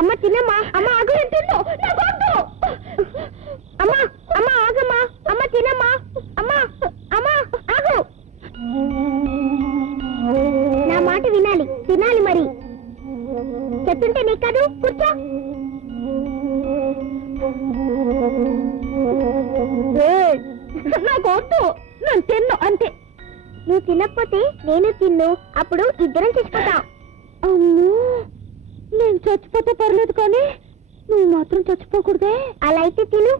అమ్మ తినమ్మా, అమ్మ ఆగు, నేను తిన్ను, నాకు వద్దు. అమ్మ అమ్మ ఆగమ్మా, అమ్మ తినమ్మా, అమ్మ అమ్మ ఆగు. నా మాట వినాలి, తినాలి మరి. చెప్తుంటే నీకు కాదు, కూర్చో. నాకు వద్దు, నేను తిన్ను అంతే. నువ్వు తినకపోతే నేను తిన్ను, అప్పుడు ఇద్దరం చచ్చిపోతాం. అమ్మో, నేను చచ్చిపోతే పర్లేదు కానీ నువ్వు మాత్రం చచ్చిపోకూడదే. అలా అయితే తిను.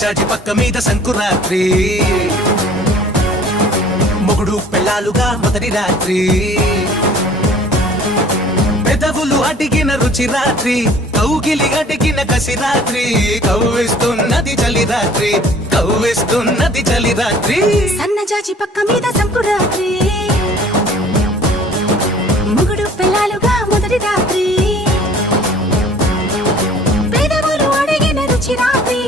చాచి పక్క మీద సంకురాత్రి, మొగుడు పెళ్ళాలుగా మొదటి రాత్రి, పెదవులు అడిగిన రుచి రాత్రి, కౌగిలి అడిగిన కసి రాత్రి, కవ్విస్తున్నది చలి రాత్రి, కవ్విస్తున్నది చలి రాత్రి. సన్నజాజి పక్క మీద సంకురాత్రి, మొగుడు పెళ్ళాలుగా మొదటి రాత్రి, పెదవులు అడిగిన రుచి రాత్రి,